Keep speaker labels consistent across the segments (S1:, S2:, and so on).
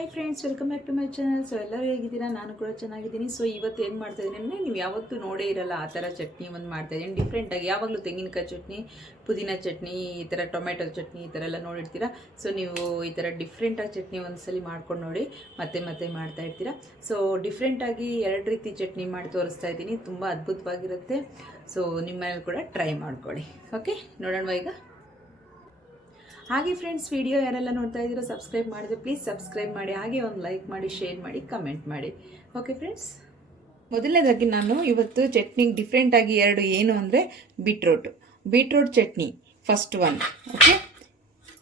S1: Hi friends welcome back to my channel so ಎಲ್ಲರೂ ಹೇಗಿದ್ದೀರಾ? ನಾನು ಕೂಡ ಚೆನ್ನಾಗಿದ್ದೀನಿ. ಸೊ ಇವತ್ತು ಏನು ಮಾಡ್ತಾ ಇದ್ದೀನಿ ಅಂದರೆ, ನೀವು ಯಾವತ್ತೂ ನೋಡೇ ಇರಲ್ಲ ಆ ಥರ ಚಟ್ನಿ ಒಂದು ಮಾಡ್ತಾ ಇದ್ದೀನಿ. ಡಿಫ್ರೆಂಟಾಗಿ ಯಾವಾಗಲೂ ತೆಂಗಿನಕಾಯಿ ಚಟ್ನಿ, ಪುದೀನ ಚಟ್ನಿ, ಈ ಥರ ಟೊಮೆಟೊ ಚಟ್ನಿ ಈ ಥರ ಎಲ್ಲ ನೋಡಿರ್ತೀರಾ? ಸೊ ನೀವು ಈ ಥರ ಡಿಫ್ರೆಂಟಾಗಿ ಚಟ್ನಿ ಒಂದ್ಸಲಿ ಮಾಡ್ಕೊಂಡು ನೋಡಿ ಮತ್ತೆ ಮತ್ತೆ ಮಾಡ್ತಾ ಇರ್ತೀರಾ? ಸೊ ಡಿಫ್ರೆಂಟಾಗಿ ಎರಡು ರೀತಿ ಚಟ್ನಿ ಮಾಡಿ ತೋರಿಸ್ತಾ ಇದ್ದೀನಿ. ತುಂಬ ಅದ್ಭುತವಾಗಿರುತ್ತೆ. ಸೊ ನಿಮ್ಮಲ್ಲಿ ಕೂಡ ಟ್ರೈ ಮಾಡ್ಕೊಳ್ಳಿ. ಓಕೆ ನೋಡೋಣ ಈಗ. ಹಾಗೆ ಫ್ರೆಂಡ್ಸ್ ವಿಡಿಯೋ ಯಾರೆಲ್ಲ ನೋಡ್ತಾ ಇದ್ದೀರೋ ಸಬ್ಸ್ಕ್ರೈಬ್ ಮಾಡಿದ್ರೆ ಪ್ಲೀಸ್ ಸಬ್ಸ್ಕ್ರೈಬ್ ಮಾಡಿ, ಹಾಗೆ ಒಂದು ಲೈಕ್ ಮಾಡಿ ಶೇರ್ ಮಾಡಿ ಕಮೆಂಟ್ ಮಾಡಿ. ಓಕೆ ಫ್ರೆಂಡ್ಸ್ ಮೊದಲನೇದಾಗಿ ನಾನು ಇವತ್ತು ಚಟ್ನಿಗೆ ಡಿಫ್ರೆಂಟಾಗಿ ಎರಡು ಏನು ಅಂದರೆ beetroot beetroot chutney first one okay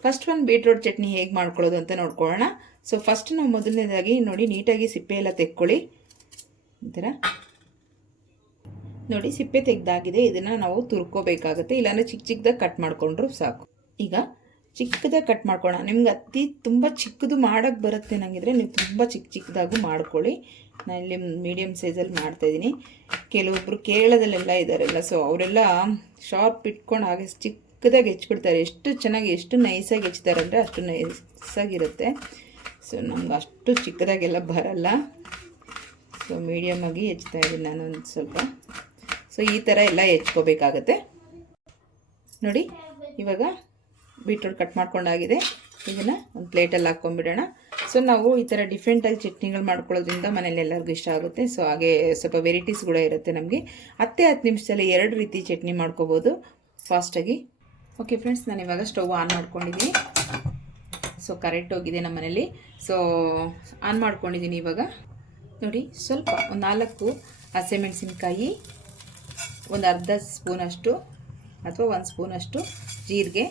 S1: first one beetroot chutney ಹೇಗೆ ಮಾಡ್ಕೊಳ್ಳೋದು ಅಂತ ನೋಡ್ಕೊಳ್ಳೋಣ. ಸೊ ಫಸ್ಟ್ ನಾವು ಮೊದಲನೇದಾಗಿ ನೋಡಿ, ನೀಟಾಗಿ ಸಿಪ್ಪೆ ಎಲ್ಲ ತೆಕ್ಕೊಳ್ಳಿ. ಈ ಥರ ನೋಡಿ, ಸಿಪ್ಪೆ ತೆಗ್ದಾಗಿದೆ, ಇದನ್ನು ನಾವು ತುರ್ಕೋಬೇಕಾಗುತ್ತೆ, ಇಲ್ಲಾಂದರೆ ಚಿಕ್ಕ ಚಿಕ್ಕದಾಗಿ ಕಟ್ ಮಾಡಿಕೊಂಡ್ರು ಸಾಕು. ಈಗ ಚಿಕ್ಕದಾಗಿ ಕಟ್ ಮಾಡ್ಕೊಳ್ಳೋಣ. ನಿಮ್ಗೆ ಅತಿ ತುಂಬ ಚಿಕ್ಕದು ಮಾಡೋಕ್ಕೆ ಬರುತ್ತೆ ನಂಗಿದ್ರೆ ನೀವು ತುಂಬ ಚಿಕ್ಕ ಚಿಕ್ಕದಾಗೂ ಮಾಡ್ಕೊಳ್ಳಿ. ನಾನು ಇಲ್ಲಿ ಮೀಡಿಯಮ್ ಸೈಜಲ್ಲಿ ಮಾಡ್ತಾಯಿದ್ದೀನಿ ಕೆಲವೊಬ್ಬರು ಕೇರಳದಲ್ಲೆಲ್ಲ ಇದ್ದಾರಲ್ಲ ಸೊ ಅವರೆಲ್ಲ ಶಾರ್ಪ್ ಇಟ್ಕೊಂಡು ಹಾಗೆ ಚಿಕ್ಕದಾಗಿ ಹೆಚ್ಬಿಡ್ತಾರೆ, ಎಷ್ಟು ಚೆನ್ನಾಗಿ, ಎಷ್ಟು ನೈಸಾಗಿ ಹೆಚ್ತಾರೆ ಅಂದರೆ ಅಷ್ಟು ನೈಸಾಗಿರುತ್ತೆ ಸೊ ನಮ್ಗೆ ಅಷ್ಟು ಚಿಕ್ಕದಾಗೆಲ್ಲ ಬರಲ್ಲ. ಸೊ ಮೀಡಿಯಮಾಗಿ ಹೆಚ್ತಾ ಇದ್ದೀನಿ ನಾನು ಒಂದು ಸ್ವಲ್ಪ. ಸೊ ಈ ಥರ ಎಲ್ಲ ಹೆಚ್ಕೋಬೇಕಾಗತ್ತೆ. ನೋಡಿ, ಇವಾಗ ಬೀಟ್ರೋಟ್ ಕಟ್ ಮಾಡ್ಕೊಂಡಾಗಿದೆ. ಇದನ್ನು ಒಂದು ಪ್ಲೇಟಲ್ಲಿ ಹಾಕ್ಕೊಂಡ್ಬಿಡೋಣ. ಸೊ ನಾವು ಈ ಥರ ಡಿಫ್ರೆಂಟಾಗಿ ಚಟ್ನಿಗಳು ಮಾಡ್ಕೊಳ್ಳೋದ್ರಿಂದ ಮನೇಲಿ ಎಲ್ಲರಿಗೂ ಇಷ್ಟ ಆಗುತ್ತೆ. ಸೊ ಹಾಗೆ ಸ್ವಲ್ಪ ವೆರೈಟೀಸ್ ಕೂಡ ಇರುತ್ತೆ ನಮಗೆ. ಹತ್ತೆ ಹತ್ತು ನಿಮಿಷದಲ್ಲಿ ಎರಡು ರೀತಿ ಚಟ್ನಿ ಮಾಡ್ಕೋಬೋದು. ಫಾಸ್ಟಾಗಿ ಓಕೆ ಫ್ರೆಂಡ್ಸ್ ನಾನು ಇವಾಗ ಸ್ಟವ್ ಆನ್ ಮಾಡ್ಕೊಂಡಿದ್ದೀನಿ. ಸೊ ಕರೆಕ್ಟ್ ಹೋಗಿದೆ ನಮ್ಮ ಮನೇಲಿ. ಸೊ ಆನ್ ಮಾಡ್ಕೊಂಡಿದ್ದೀನಿ ಇವಾಗ. ನೋಡಿ, ಸ್ವಲ್ಪ ಒಂದು ನಾಲ್ಕು ಹಸಿಮೆಣಸಿನ್ಕಾಯಿ, ಒಂದು ಅರ್ಧ ಸ್ಪೂನಷ್ಟು ಅಥವಾ ಒಂದು ಸ್ಪೂನಷ್ಟು ಜೀರಿಗೆ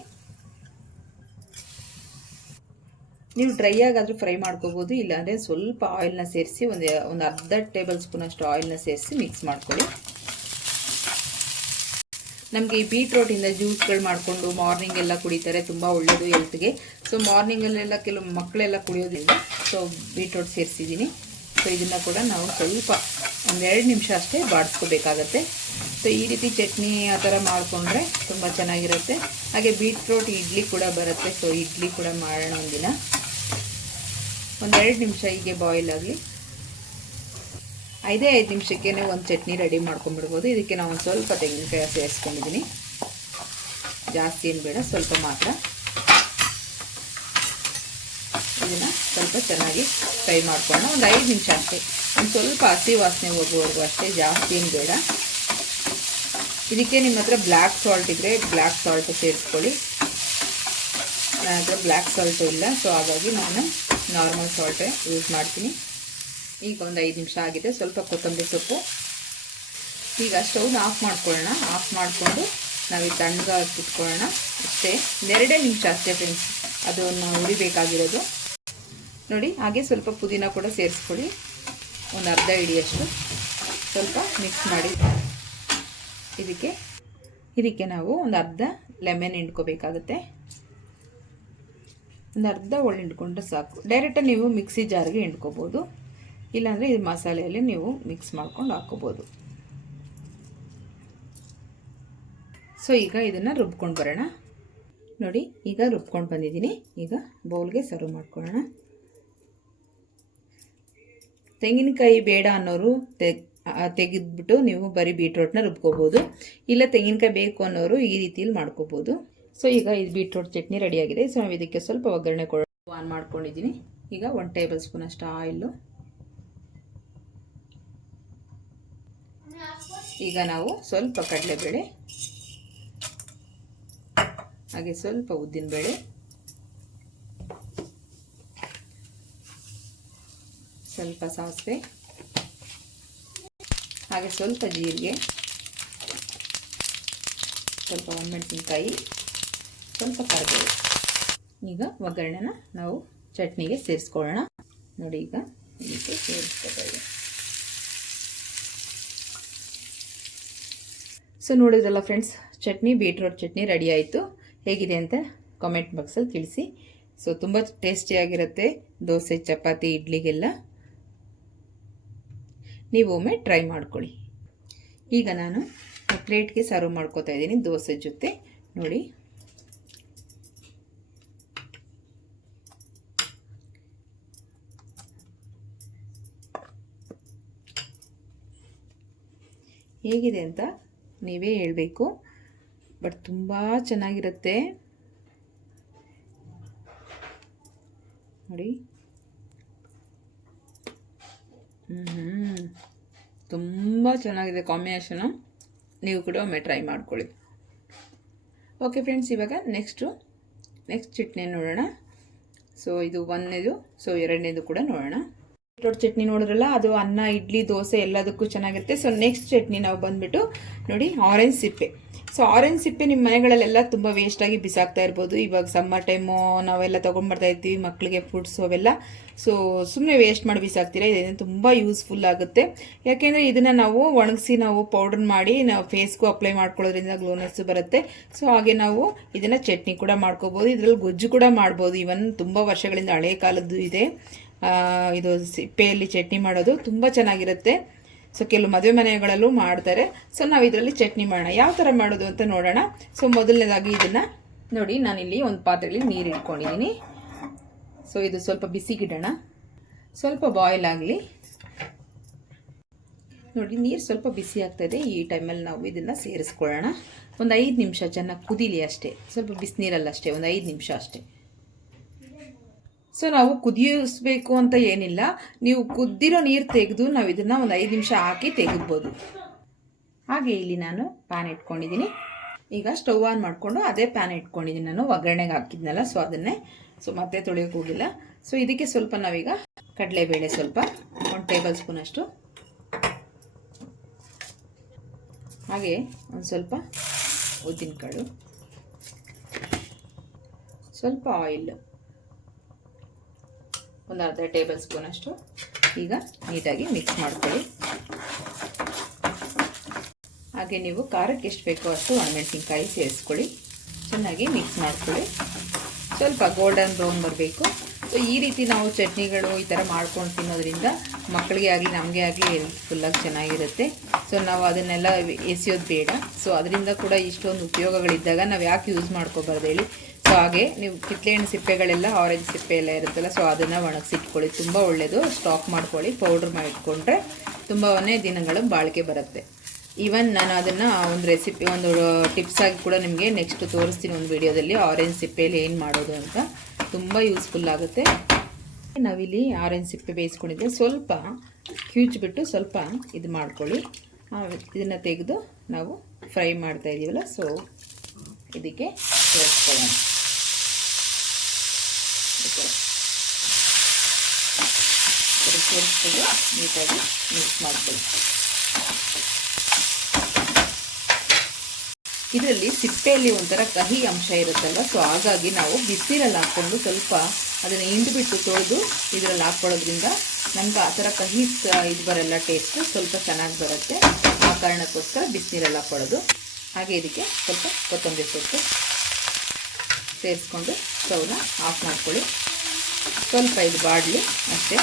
S1: ನೀವು ಡ್ರೈ ಆಗಾದರೂ ಫ್ರೈ ಮಾಡ್ಕೋಬೋದು, ಇಲ್ಲಾಂದರೆ ಸ್ವಲ್ಪ ಆಯಿಲ್ನ ಸೇರಿಸಿ ಒಂದು ಒಂದು ಅರ್ಧ ಟೇಬಲ್ ಸ್ಪೂನಷ್ಟು ಆಯಿಲ್ನ ಸೇರಿಸಿ ಮಿಕ್ಸ್ ಮಾಡ್ಕೊಳ್ಳಿ. ನಮಗೆ ಈ ಬೀಟ್ರೋಟಿಂದ ಜ್ಯೂಸ್ಗಳು ಮಾಡಿಕೊಂಡು ಮಾರ್ನಿಂಗ್ ಎಲ್ಲ ಕುಡಿತಾರೆ, ತುಂಬ ಒಳ್ಳೆಯದು ಹೆಲ್ತ್ಗೆ ಸೊ ಮಾರ್ನಿಂಗಲ್ಲೆಲ್ಲ ಕೆಲವು ಮಕ್ಕಳೆಲ್ಲ ಕುಡಿಯೋದಿಲ್ಲ ಸೊ ಬೀಟ್ರೋಟ್ ಸೇರಿಸಿದ್ದೀನಿ. ಸೊ ಇದನ್ನು ಕೂಡ ನಾವು ಸ್ವಲ್ಪ ಒಂದೆರಡು ನಿಮಿಷ ಅಷ್ಟೇ ಬಾಡಿಸ್ಕೋಬೇಕಾಗತ್ತೆ. ಸೊ ಈ ರೀತಿ ಚಟ್ನಿ ಆ ಥರ ಮಾಡಿಕೊಂಡ್ರೆ ತುಂಬ ಚೆನ್ನಾಗಿರುತ್ತೆ. ಹಾಗೆ ಬೀಟ್ರೋಟ್ ಇಡ್ಲಿ ಕೂಡ ಬರುತ್ತೆ. ಸೊ ಇಡ್ಲಿ ಕೂಡ ಮಾಡೋಣ ಒಂದಿನ. ಒಂದೆರಡು ನಿಮಿಷ ಹೀಗೆ ಬಾಯ್ಲ್ ಆಗಲಿ. ಐದೇ ಐದು ನಿಮಿಷಕ್ಕೇ ಒಂದು ಚಟ್ನಿ ರೆಡಿ ಮಾಡ್ಕೊಂಡ್ಬಿಡ್ಬೋದು. ಇದಕ್ಕೆ ನಾವು ಒಂದು ಸ್ವಲ್ಪ ತೆಂಗಿನಕಾಯಿ ಸೇರಿಸ್ಕೊಂಡಿದ್ದೀನಿ ಜಾಸ್ತಿ ಏನು ಬೇಡ, ಸ್ವಲ್ಪ ಮಾತ್ರ. ಇದನ್ನು ಸ್ವಲ್ಪ ಚೆನ್ನಾಗಿ ಫ್ರೈ ಮಾಡ್ಕೊಳ್ಳೋಣ. ಒಂದು ಐದು ನಿಮಿಷ ಅಷ್ಟೇ. ಒಂದು ಸ್ವಲ್ಪ ಹಸಿ ವಾಸನೆ ಹೋಗುವವರೆಗೂ ಅಷ್ಟೇ, ಜಾಸ್ತಿ ಏನು ಬೇಡ. ಇದಕ್ಕೆ ನಿಮ್ಮ ಹತ್ರ ಬ್ಲ್ಯಾಕ್ ಸಾಲ್ಟ್ ಇದ್ದರೆ ಬ್ಲ್ಯಾಕ್ ಸಾಲ್ಟ್ ಸೇರಿಸ್ಕೊಳ್ಳಿ. ನನ್ನ ಹತ್ರ ಬ್ಲ್ಯಾಕ್ ಸಾಲ್ಟು ಇಲ್ಲ, ಸೊ ಹಾಗಾಗಿ ನಾನು ನಾರ್ಮಲ್ ಸಾಲ್ಟೇ ಯೂಸ್ ಮಾಡ್ತೀನಿ. ಈಗ ಒಂದು ಐದು ನಿಮಿಷ ಆಗಿದೆ. ಸ್ವಲ್ಪ ಕೊತ್ತಂಬರಿ ಸೊಪ್ಪು. ಈಗ ಸ್ಟವ್ನ ಆಫ್ ಮಾಡ್ಕೊಳ್ಳೋಣ. ಆಫ್ ಮಾಡಿಕೊಂಡು ನಾವು ಈ ತಣ್ಣಗಾಗಿ ಇಟ್ಕೊಳ್ಳೋಣ ಅಷ್ಟೇ. ಎರಡೇ ನಿಮಿಷ ಅಷ್ಟೇ ಫ್ರೆಂಡ್ಸ್ ಅದನ್ನು ಉರಿಬೇಕಾಗಿರೋದು ನೋಡಿ, ಹಾಗೆ ಸ್ವಲ್ಪ ಪುದೀನ ಕೂಡ ಸೇರಿಸ್ಕೊಳ್ಳಿ. ಒಂದು ಅರ್ಧ ಹಿಡಿಯಷ್ಟು. ಸ್ವಲ್ಪ ಮಿಕ್ಸ್ ಮಾಡಿ. ಇದಕ್ಕೆ ಇದಕ್ಕೆ ನಾವು ಒಂದು ಅರ್ಧ ಲೆಮನ್ ಹಿಂಡ್ಕೋಬೇಕಾಗುತ್ತೆ. ಒಂದು ಅರ್ಧ ಒಳ್ಳೆ ಹಿಂಡ್ಕೊಂಡ್ರೆ ಸಾಕು. ಡೈರೆಕ್ಟಾಗಿ ನೀವು ಮಿಕ್ಸಿ ಜಾರಿಗೆ ಹಿಂಡ್ಕೋಬೋದು. ಇಲ್ಲಾಂದರೆ ಇದು ಮಸಾಲೆಯಲ್ಲಿ ನೀವು ಮಿಕ್ಸ್ ಮಾಡ್ಕೊಂಡು ಹಾಕೋಬೋದು ಸೊ ಈಗ ಇದನ್ನು ರುಬ್ಕೊಂಡು ಬರೋಣ. ನೋಡಿ, ಈಗ ರುಬ್ಕೊಂಡು ಬಂದಿದ್ದೀನಿ. ಈಗ ಬೌಲ್ಗೆ ಸರ್ವ್ ಮಾಡ್ಕೊಳ್ಳೋಣ. ತೆಂಗಿನಕಾಯಿ ಬೇಡ ಅನ್ನೋರು ತೆಗೆದ್ಬಿಟ್ಟು ನೀವು ಬರೀ ಬೀಟ್ರೋಟ್ನ ರುಬ್ಕೋಬೋದು. ಇಲ್ಲ ತೆಂಗಿನಕಾಯಿ ಬೇಕು ಅನ್ನೋರು ಈ ರೀತಿಯಲ್ಲಿ ಮಾಡ್ಕೋಬೋದು. ಸೊ ಈಗ ಇದು ಬೀಟ್ರೋಟ್ ಚಟ್ನಿ ರೆಡಿಯಾಗಿದೆ ಸೊ ನಾವು ಇದಕ್ಕೆ ಸ್ವಲ್ಪ ಒಗ್ಗರಣೆ ಕೊಡ ಆನ್ ಮಾಡ್ಕೊಂಡಿದ್ದೀನಿ. ಈಗ ಒನ್ ಟೇಬಲ್ ಸ್ಪೂನ್ ಅಷ್ಟು ಆಯಿಲು ಈಗ ನಾವು ಸ್ವಲ್ಪ ಕಡಲೆಬೇಳೆ, ಹಾಗೆ ಸ್ವಲ್ಪ ಉದ್ದಿನಬೇಳೆ ಸ್ವಲ್ಪ ಸಾಸಿವೆ, ಹಾಗೆ ಸ್ವಲ್ಪ ಜೀರಿಗೆ, ಸ್ವಲ್ಪ ಒಣಮೆಣಸಿನ್ಕಾಯಿ ಸ್ವಲ್ಪ ಕರಿಬೇವು ಈಗ ಒಗ್ಗರಣೆನ ನಾವು ಚಟ್ನಿಗೆ ಸೇರಿಸ್ಕೊಳ್ಳೋಣ. ನೋಡಿ ಈಗ ಇದಕ್ಕೆ ಸೇರಿಸ್ಕೊಳ್ತೀವಿ ಸೊ ನೋಡಿದ್ರಲ್ಲ friends, chutney, beetroot chutney ready ಆಯಿತು. ಹೇಗಿದೆ ಅಂತ ಕಾಮೆಂಟ್ ಬಾಕ್ಸಲ್ಲಿ ತಿಳಿಸಿ. ಸೊ ತುಂಬ ಟೇಸ್ಟಿಯಾಗಿರುತ್ತೆ ದೋಸೆ, ಚಪಾತಿ, ಇಡ್ಲಿಗೆಲ್ಲ. ನೀವು ಒಮ್ಮೆ ಟ್ರೈ ಮಾಡ್ಕೊಳ್ಳಿ. ಈಗ ನಾನು ಪ್ಲೇಟ್ಗೆ ಸರ್ವ್ ಮಾಡ್ಕೋತಾ ಇದ್ದೀನಿ ದೋಸೆ ಜೊತೆ. ನೋಡಿ. ಹೇಗಿದೆ ಅಂತ ನೀವೇ ಹೇಳಬೇಕು. ಬಟ್ ತುಂಬ ಚೆನ್ನಾಗಿರುತ್ತೆ. ನೋಡಿ. ಹ್ಞೂ ತುಂಬ ಚೆನ್ನಾಗಿದೆ ಕಾಂಬಿನೇಷನು. ನೀವು ಕೂಡ ಒಮ್ಮೆ ಟ್ರೈ ಮಾಡ್ಕೊಳ್ಳಿ. ಓಕೆ ಫ್ರೆಂಡ್ಸ್, ಇವಾಗ ನೆಕ್ಸ್ಟು, ನೆಕ್ಸ್ಟ್ ಚಟ್ನಿ ನೋಡೋಣ. ಸೊ, ಇದು ಒಂದನೇದು, ಸೊ, ಎರಡನೇದು ಕೂಡ ನೋಡೋಣ. ಬೀಟ್ರೋಟ್ ಚಟ್ನಿ ನೋಡಿದ್ರಲ್ಲ, ಅದು ಅನ್ನ, ಇಡ್ಲಿ, ದೋಸೆ ಎಲ್ಲದಕ್ಕೂ ಚೆನ್ನಾಗಿರುತ್ತೆ. ಸೊ ನೆಕ್ಸ್ಟ್ ಚಟ್ನಿ ನಾವು ಬಂದ್ಬಿಟ್ಟು ನೋಡಿ ಆರೆಂಜ್ ಸಿಪ್ಪೆ. ಸೊ ಆರೆಂಜ್ ಸಿಪ್ಪೆ ನಿಮ್ಮ ಮನೆಗಳಲ್ಲೆಲ್ಲ ತುಂಬ ವೇಸ್ಟಾಗಿ ಬಿಸಾಕ್ತಾ ಇರ್ಬೋದು. ಇವಾಗ ಸಮ್ಮರ್ ಟೈಮು ನಾವೆಲ್ಲ ತೊಗೊಂಡ್ಬರ್ತಾ ಇರ್ತೀವಿ ಮಕ್ಕಳಿಗೆ ಫುಡ್ಸು ಅವೆಲ್ಲ. ಸೊ ಸುಮ್ಮನೆ ವೇಸ್ಟ್ ಮಾಡಿ ಬಿಸಾಕ್ತೀರಾ? ಇದರಿಂದ ತುಂಬ ಯೂಸ್ಫುಲ್ ಆಗುತ್ತೆ. ಯಾಕೆಂದರೆ ಇದನ್ನು ನಾವು ಒಣಗಿಸಿ ನಾವು ಪೌಡರ್ ಮಾಡಿ ನಾವು ಫೇಸ್ಗೂ ಅಪ್ಲೈ ಮಾಡ್ಕೊಳ್ಳೋದ್ರಿಂದ ಗ್ಲೋನೆಸ್ಸು ಬರುತ್ತೆ. ಸೊ ಹಾಗೆ ನಾವು ಇದನ್ನು ಚಟ್ನಿ ಕೂಡ ಮಾಡ್ಕೋಬೋದು. ಇದರಲ್ಲಿ ಗೊಜ್ಜು ಕೂಡ ಮಾಡ್ಬೋದು. ಇವನ್ ತುಂಬ ವರ್ಷಗಳಿಂದ ಹಳೆ ಕಾಲದ್ದು ಇದೆ. ಇದು ಸಿಪ್ಪೆಯಲ್ಲಿ ಚಟ್ನಿ ಮಾಡೋದು ತುಂಬ ಚೆನ್ನಾಗಿರುತ್ತೆ. ಸೊ ಕೆಲವು ಮದುವೆ ಮನೆಗಳಲ್ಲೂ ಮಾಡ್ತಾರೆ. ಸೊ ನಾವು ಇದರಲ್ಲಿ ಚಟ್ನಿ ಮಾಡೋಣ. ಯಾವ ಥರ ಮಾಡೋದು ಅಂತ ನೋಡೋಣ. ಸೊ ಮೊದಲನೇದಾಗಿ ಇದನ್ನು ನೋಡಿ, ನಾನಿಲ್ಲಿ ಒಂದು ಪಾತ್ರೆಯಲ್ಲಿ ನೀರು ಇಟ್ಕೊಂಡಿದ್ದೀನಿ ಸೊ ಇದು ಸ್ವಲ್ಪ ಬಿಸಿಗಿಡೋಣ. ಸ್ವಲ್ಪ ಬಾಯ್ಲ್ ಆಗಲಿ. ನೋಡಿ, ನೀರು ಸ್ವಲ್ಪ ಬಿಸಿ ಆಗ್ತಾಯಿದೆ ಈ ಟೈಮಲ್ಲಿ ನಾವು ಇದನ್ನು ಸೇರಿಸ್ಕೊಳ್ಳೋಣ. ಒಂದು ಐದು ನಿಮಿಷ ಚೆನ್ನಾಗಿ ಕುದೀಲಿ ಅಷ್ಟೇ. ಸ್ವಲ್ಪ ಬಿಸಿನೀರಲ್ಲಿ ಅಷ್ಟೇ, ಒಂದು ಐದು ನಿಮಿಷ ಅಷ್ಟೇ. ಸೊ ನಾವು ಕುದಿಯಿಸ್ಬೇಕು ಅಂತ ಏನಿಲ್ಲ. ನೀವು ಕುದ್ದಿರೋ ನೀರು ತೆಗೆದು ನಾವು ಇದನ್ನು ಒಂದು ಐದು ನಿಮಿಷ ಹಾಕಿ ತೆಗಿಬೋದು. ಹಾಗೆ ಇಲ್ಲಿ ನಾನು ಪ್ಯಾನ್ ಇಟ್ಕೊಂಡಿದ್ದೀನಿ ಈಗ ಸ್ಟವ್ ಆನ್ ಮಾಡಿಕೊಂಡು ಅದೇ ಪ್ಯಾನ್ ಇಟ್ಕೊಂಡಿದ್ದೀನಿ ನಾನು ಒಗ್ಗರಣೆಗೆ ಹಾಕಿದ್ನಲ್ಲ, ಸೊ ಅದನ್ನೇ. ಸೊ ಮತ್ತೆ ತೊಳೆಯೋಕೆ ಹೋಗಿಲ್ಲ. ಸೊ ಇದಕ್ಕೆ ಸ್ವಲ್ಪ ನಾವೀಗ ಕಡಲೆಬೇಳೆ ಸ್ವಲ್ಪ, ಒಂದು ಟೇಬಲ್ ಸ್ಪೂನ್ ಅಷ್ಟು. ಹಾಗೆ ಒಂದು ಸ್ವಲ್ಪ ಉದ್ದಿನಕಾಳು. ಸ್ವಲ್ಪ ಆಯಿಲ್ ಒಂದು ಅರ್ಧ ಟೇಬಲ್ ಸ್ಪೂನ್ ಅಷ್ಟು. ಈಗ ನೀಟಾಗಿ ಮಿಕ್ಸ್ ಮಾಡ್ಕೊಳ್ಳಿ. ಹಾಗೆ ನೀವು ಖಾರಕ್ಕೆ ಎಷ್ಟು ಬೇಕೋ ಅಷ್ಟು ಒಣಮೆಣಸಿನ್ಕಾಯಿ ಸೇರಿಸ್ಕೊಳ್ಳಿ. ಚೆನ್ನಾಗಿ ಮಿಕ್ಸ್ ಮಾಡ್ಕೊಳ್ಳಿ. ಸ್ವಲ್ಪ ಗೋಲ್ಡನ್ ಬ್ರೌನ್ ಬರಬೇಕು. ಸೊ ಈ ರೀತಿ ನಾವು ಚಟ್ನಿಗಳು ಈ ಥರ ಮಾಡ್ಕೊಂಡು ತಿನ್ನೋದ್ರಿಂದ ಮಕ್ಕಳಿಗೆ ಆಗಲಿ, ನಮಗೆ ಆಗಲಿ ಹೆಲ್ತ್ಫುಲ್ಲಾಗಿ ಚೆನ್ನಾಗಿರುತ್ತೆ. ಸೊ ನಾವು ಅದನ್ನೆಲ್ಲ ಎಸೆಯೋದು ಬೇಡ. ಸೊ ಅದರಿಂದ ಕೂಡ ಇಷ್ಟೊಂದು ಉಪಯೋಗಗಳಿದ್ದಾಗ ನಾವು ಯಾಕೆ ಯೂಸ್ ಮಾಡ್ಕೋಬಾರ್ದು ಹೇಳಿ. ಸೊ ಹಾಗೆ ನೀವು ಕಿತ್ಲೆಹಣ್ಣು ಸಿಪ್ಪೆಗಳೆಲ್ಲ ಆರೆಂಜ್ ಸಿಪ್ಪೆ ಎಲ್ಲ ಇರುತ್ತಲ್ಲ ಸೊ ಅದನ್ನು ಒಣಗಿಸಿಟ್ಕೊಳ್ಳಿ. ತುಂಬ ಒಳ್ಳೆಯದು ಸ್ಟಾಕ್ ಮಾಡ್ಕೊಳ್ಳಿ. ಪೌಡ್ರ್ ಮಾಡಿಟ್ಕೊಂಡ್ರೆ ತುಂಬನೇ ದಿನಗಳು ಬಾಳಿಕೆ ಬರುತ್ತೆ. ಈವನ್ ನಾನು ಅದನ್ನು ಒಂದು ರೆಸಿಪಿ ಒಂದು ಟಿಪ್ಸ್ ಆಗಿ ಕೂಡ ನಿಮಗೆ ನೆಕ್ಸ್ಟ್ ತೋರಿಸ್ತೀನಿ ಒಂದು ವಿಡಿಯೋದಲ್ಲಿ ಆರೆಂಜ್ ಸಿಪ್ಪೆಯಲ್ಲಿ ಏನು ಮಾಡೋದು ಅಂತ. ತುಂಬ ಯೂಸ್ಫುಲ್ ಆಗುತ್ತೆ. ನಾವಿಲ್ಲಿ ಆರೆಂಜ್ ಸಿಪ್ಪೆ ಬೇಯಿಸ್ಕೊಂಡಿದ್ದೆ. ಸ್ವಲ್ಪ ಕ್ಯೂಚ್ಬಿಟ್ಟು ಸ್ವಲ್ಪ ಇದು ಮಾಡ್ಕೊಳ್ಳಿ. ಇದನ್ನು ತೆಗೆದು ನಾವು ಫ್ರೈ ಮಾಡ್ತಾ ಇದ್ದೀವಲ್ಲ ಸೊ ಇದಕ್ಕೆ ಸೇರಿಸ್ಕೊಳ್ಳೋಣ. ಈ ನೀಟಾಗಿ ಮಿಕ್ಸ್ ಮಾಡ್ಕೊಳ್ಳಿ ಇದರಲ್ಲಿ ಸಿಪ್ಪೆಯಲ್ಲಿ ಒಂಥರ ಕಹಿ ಅಂಶ ಇರುತ್ತಲ್ವ ಸೊ ಹಾಗಾಗಿ ನಾವು ಬಿಸಿಲಲ್ಲಿ ಹಾಕ್ಕೊಂಡು ಸ್ವಲ್ಪ ಅದನ್ನು ಹಿಂಡ್ಬಿಟ್ಟು ತೊಳೆದು ಇದರಲ್ಲಿ ಹಾಕ್ಕೊಳ್ಳೋದ್ರಿಂದ ನಮ್ಗೆ ಆ ಥರ ಕಹಿ ಇದು ಬರಲ್ಲ ಟೇಸ್ಟು ಸ್ವಲ್ಪ ಚೆನ್ನಾಗಿ ಬರುತ್ತೆ ಆ ಕಾರಣಕ್ಕೋಸ್ಕರ ಬಿಸಿನೀರಲ್ಲಿ ಹಾಕ್ಕೊಳ್ಳೋದು ಹಾಗೆ ಇದಕ್ಕೆ ಸ್ವಲ್ಪ ಕೊತ್ತಂಬರಿ ಸೊಪ್ಪು ಸೇರಿಸ್ಕೊಂಡು ಸ್ಟವ್ನ ಆಫ್ ಮಾಡ್ಕೊಳ್ಳಿ. ಸ್ವಲ್ಪ ಇದು ಬಾಡಲಿ ಅಷ್ಟೇ.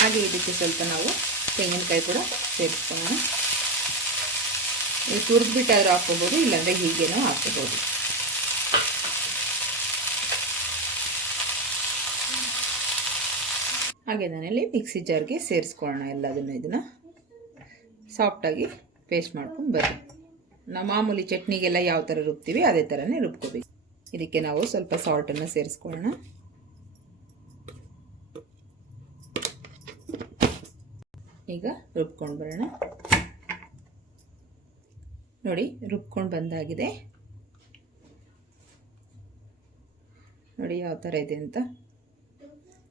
S1: ಹಾಗೆ ಇದಕ್ಕೆ ಸ್ವಲ್ಪ ನಾವು ತೆಂಗಿನಕಾಯಿ ಕೂಡ ಸೇರಿಸ್ಕೊಳ್ಳೋಣ. ಇದು ತುರಿದ್ಬಿಟ್ಟಾದ್ರೂ ಹಾಕ್ಕೋಬೋದು, ಇಲ್ಲಾಂದರೆ ಹೀಗೇನೂ ಹಾಕ್ಕೋಬೋದು. ಹಾಗೆ ನಾನಲ್ಲಿ ಮಿಕ್ಸಿ ಜಾರ್ಗೆ ಸೇರಿಸ್ಕೊಳ್ಳೋಣ ಎಲ್ಲದನ್ನು ಇದನ್ನು. ಸಾಫ್ಟಾಗಿ ಪೇಸ್ಟ್ ಮಾಡ್ಕೊಂಡು ಬರ್ರಿ. ಮಾಮೂಲಿ ಚಟ್ನಿಗೆಲ್ಲ ಯಾವ ಥರ ರುಬ್ತೀವಿ, ಅದೇ ಥರನೇ ರುಬ್ಕೋಬೇಕು. ಇದಕ್ಕೆ ನಾವು ಸ್ವಲ್ಪ ಸಾಲ್ಟನ್ನು ಸೇರಿಸ್ಕೊಳ್ಳೋಣ. ಈಗ ರುಬ್ಕೊಂಡು ಬರೋಣ. ನೋಡಿ, ರುಬ್ಕೊಂಡು ಬಂದಾಗಿದೆ. ನೋಡಿ ಯಾವ ಥರ ಇದೆ ಅಂತ.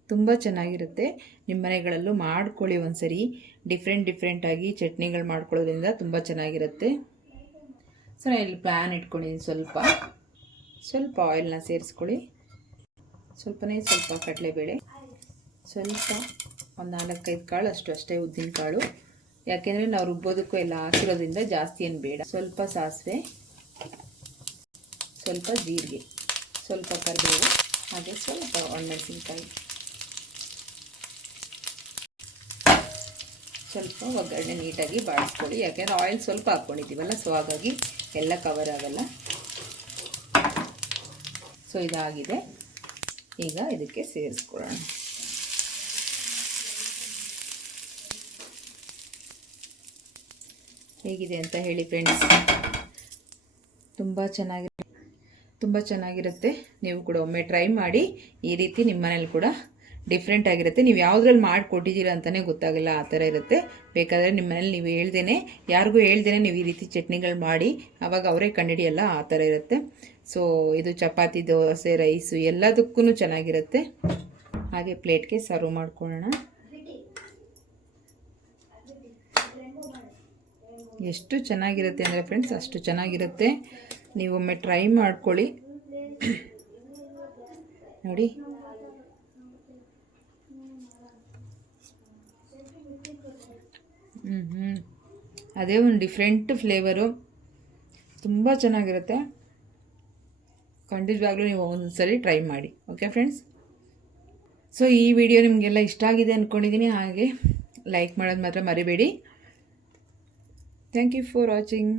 S1: ತುಂಬ ಚೆನ್ನಾಗಿರುತ್ತೆ. ನಿಮ್ಮ ಮನೆಗಳಲ್ಲೂ ಮಾಡ್ಕೊಳ್ಳಿ ಒಂದ್ಸರಿ. ಡಿಫ್ರೆಂಟ್ ಡಿಫ್ರೆಂಟಾಗಿ ಚಟ್ನಿಗಳು ಮಾಡ್ಕೊಳ್ಳೋದ್ರಿಂದ ತುಂಬ ಚೆನ್ನಾಗಿರುತ್ತೆ. ಸೊ ನಾನು ಇಲ್ಲಿ ಪ್ಲ್ಯಾನ್ ಇಟ್ಕೊಂಡಿದ್ದೀನಿ ಸ್ವಲ್ಪ. ಸ್ವಲ್ಪ ಆಯಿಲ್ನ ಸೇರಿಸ್ಕೊಳ್ಳಿ. ಸ್ವಲ್ಪನೇ ಸ್ವಲ್ಪ ಕಡಲೆಬೇಳೆ. ಸ್ವಲ್ಪ ಒಂದು ನಾಲ್ಕೈದು ಕಾಳು, ಅಷ್ಟು ಅಷ್ಟೇ ಉದ್ದಿನ ಕಾಳು. ಯಾಕೆಂದರೆ ನಾವು ರುಬ್ಬೋದಕ್ಕೂ ಎಲ್ಲ ಹಾಕಿರೋದ್ರಿಂದ ಜಾಸ್ತಿ ಏನು ಬೇಡ. ಸ್ವಲ್ಪ ಸಾಸಿವೆ, ಸ್ವಲ್ಪ ಜೀರಿಗೆ, ಸ್ವಲ್ಪ ಕರಿಬೇವು, ಹಾಗೆ ಸ್ವಲ್ಪ ಒಣಮೆಣಸಿನ್ಕಾಯಿ. ಸ್ವಲ್ಪ ಒಗ್ಗರಣೆ ನೀಟಾಗಿ ಬಾಡಿಸ್ಕೊಳ್ಳಿ ಯಾಕೆಂದರೆ ಆಯಿಲ್ ಸ್ವಲ್ಪ ಹಾಕ್ಕೊಂಡಿದ್ದೀವಲ್ಲ ಸೊ ಹಾಗಾಗಿ ಎಲ್ಲ ಕವರ್ ಆಗಲ್ಲ. ಸೊ ಇದಾಗಿದೆ. ಈಗ ಇದಕ್ಕೆ ಸೇರಿಸ್ಕೊಳ್ಳೋಣ. ಹೇಗಿದೆ ಅಂತ ಹೇಳಿ ಫ್ರೆಂಡ್ಸ್ ತುಂಬ ಚೆನ್ನಾಗಿ, ತುಂಬ ಚೆನ್ನಾಗಿರುತ್ತೆ. ನೀವು ಕೂಡ ಒಮ್ಮೆ ಟ್ರೈ ಮಾಡಿ, ಈ ರೀತಿ ನಿಮ್ಮ ಮನೇಲಿ ಕೂಡ ಡಿಫ್ರೆಂಟ್ ಆಗಿರುತ್ತೆ. ನೀವು ಯಾವುದ್ರಲ್ಲಿ ಮಾಡಿಕೊಟ್ಟಿದ್ದೀರ ಅಂತಲೇ ಗೊತ್ತಾಗಲ್ಲ, ಆ ಥರ ಇರುತ್ತೆ. ಬೇಕಾದರೆ ನಿಮ್ಮ ಮನೇಲಿ ನೀವು ಹೇಳ್ದೇನೆ, ಯಾರಿಗೂ ಹೇಳ್ದೇನೆ ನೀವು ಈ ರೀತಿ ಚಟ್ನಿಗಳು ಮಾಡಿ ಆವಾಗ ಅವರೇ ಕಂಡಿಡಿಯಲ್ಲ, ಆ ಥರ ಇರುತ್ತೆ. ಸೊ ಇದು ಚಪಾತಿ, ದೋಸೆ ರೈಸು ಎಲ್ಲದಕ್ಕೂ ಚೆನ್ನಾಗಿರುತ್ತೆ. ಹಾಗೆ ಪ್ಲೇಟ್ಗೆ ಸರ್ವ್ ಮಾಡ್ಕೊಳ್ಳೋಣ. ಎಷ್ಟು ಚೆನ್ನಾಗಿರುತ್ತೆ ಅಂದರೆ ಫ್ರೆಂಡ್ಸ್ ಅಷ್ಟು ಚೆನ್ನಾಗಿರುತ್ತೆ. ನೀವೊಮ್ಮೆ ಟ್ರೈ ಮಾಡ್ಕೊಳ್ಳಿ. ನೋಡಿ ಹ್ಞೂ ಹ್ಞೂ ಅದೇ ಒಂದು ಡಿಫ್ರೆಂಟ್ ಫ್ಲೇವರು ತುಂಬ ಚೆನ್ನಾಗಿರುತ್ತೆ. ಖಂಡಿತವಾಗ್ಲೂ ನೀವು ಒಂದ್ಸರಿ ಟ್ರೈ ಮಾಡಿ. ಓಕೆ ಫ್ರೆಂಡ್ಸ್ ಸೊ ಈ ವಿಡಿಯೋ ನಿಮಗೆಲ್ಲ ಇಷ್ಟ ಆಗಿದೆ ಅಂದ್ಕೊಂಡಿದ್ದೀನಿ ಹಾಗೆ ಲೈಕ್ ಮಾಡೋದು ಮಾತ್ರ ಮರಿಬೇಡಿ. Thank you for watching